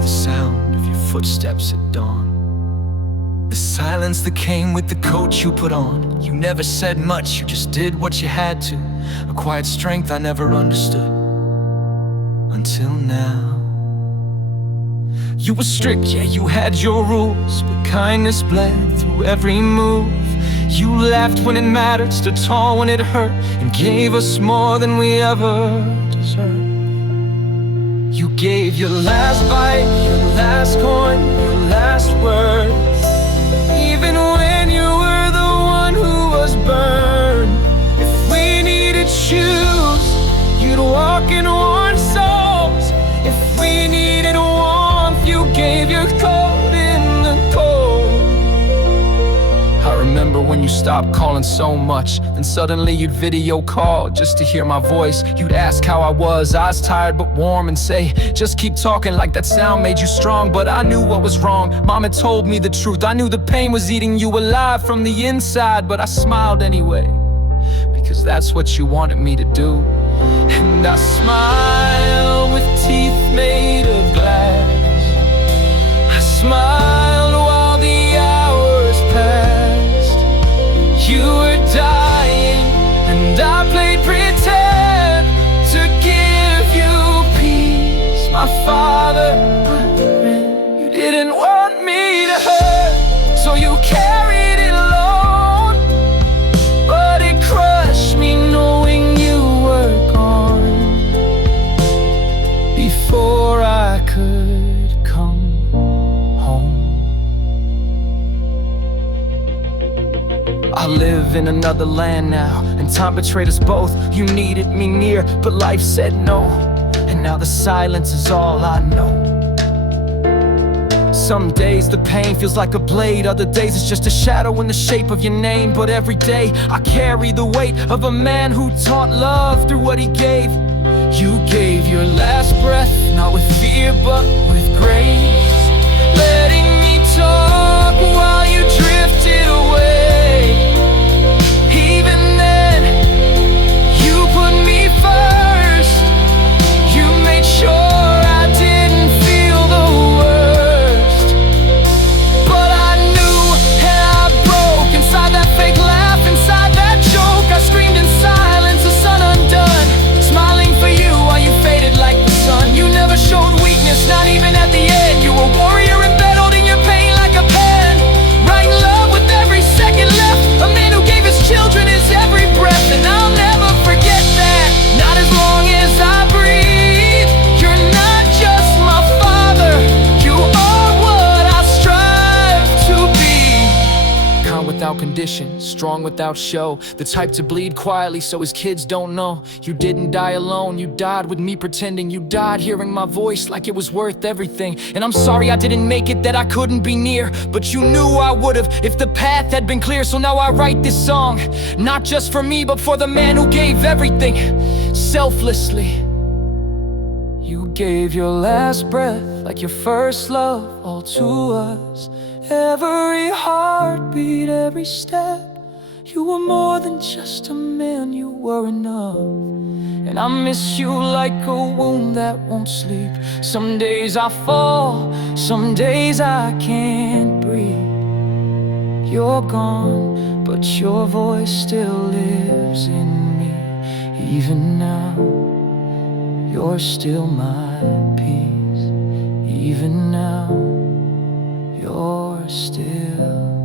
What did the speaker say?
the sound of your footsteps at dawn. The silence that came with the coat you put on. You never said much, you just did what you had to. A quiet strength I never understood until now. You were strict, yeah, you had your rules, but kindness bled through every move. You laughed when it mattered, stood tall when it hurt, and gave us more than we ever deserved. You gave your last bite, your last coin, your last word. Even when you were the one who was burned. If we needed shoes, you'd walk in worn soles. If we needed warmth, you gave your coat in the cold. I remember when you stopped calling so much, then suddenly you'd video call just to hear my voice. You'd ask how I was, eyes tired but warm, and say, just keep talking, like that sound made you strong. But I knew what was wrong. Mom had told me the truth. I knew the pain was eating you alive from the inside, but I smiled anyway, because that's what you wanted me to do. And I smile with teeth made of glass. I smiled while the hours passed. You were dying and I played pretend to give you peace. My father, you didn't want me to hurt, so you carried it alone. But it crushed me knowing you were gone before I could come home. I live in another land now, and time betrayed us both. You needed me near, but life said no. And now the silence is all I know. Some days the pain feels like a blade, other days it's just a shadow in the shape of your name. But every day I carry the weight of a man who taught love through what he gave. You gave your last breath, not with fear but with grace, letting me talk while you drifted away. Even then, you put me first. You made sure I didn't feel the worst. But I knew and I broke inside that fake laugh, inside that joke. I screamed in silence, the sun undone, smiling for you while you faded like the sun. You never showed weakness, not even at the end. You were a warrior in bed, holding your pain like a pen, writing love with every second left. A man who gave his children his every breath, and I'll never forget that. Not as long as I breathe. You're not just my father, you are what I strive to be. Calm without condition, strong without show, the type to bleed quietly so his kids don't know. You didn't die alone, you died with me pretending. You died hearing my voice like it was worth everything. And I'm sorry I didn't make it, that I couldn't be near, but you knew I would've if the path had been clear. So now I write this song, not just for me, but for the man who gave everything selflessly. You gave your last breath like your first love, all to us. Every heartbeat, every step. You were more than just a man, you were enough. And I miss you like a wound that won't sleep. Some days I fall, some days I can't breathe. You're gone, but your voice still lives in me. Even now, you're still my peace. Even now, you're still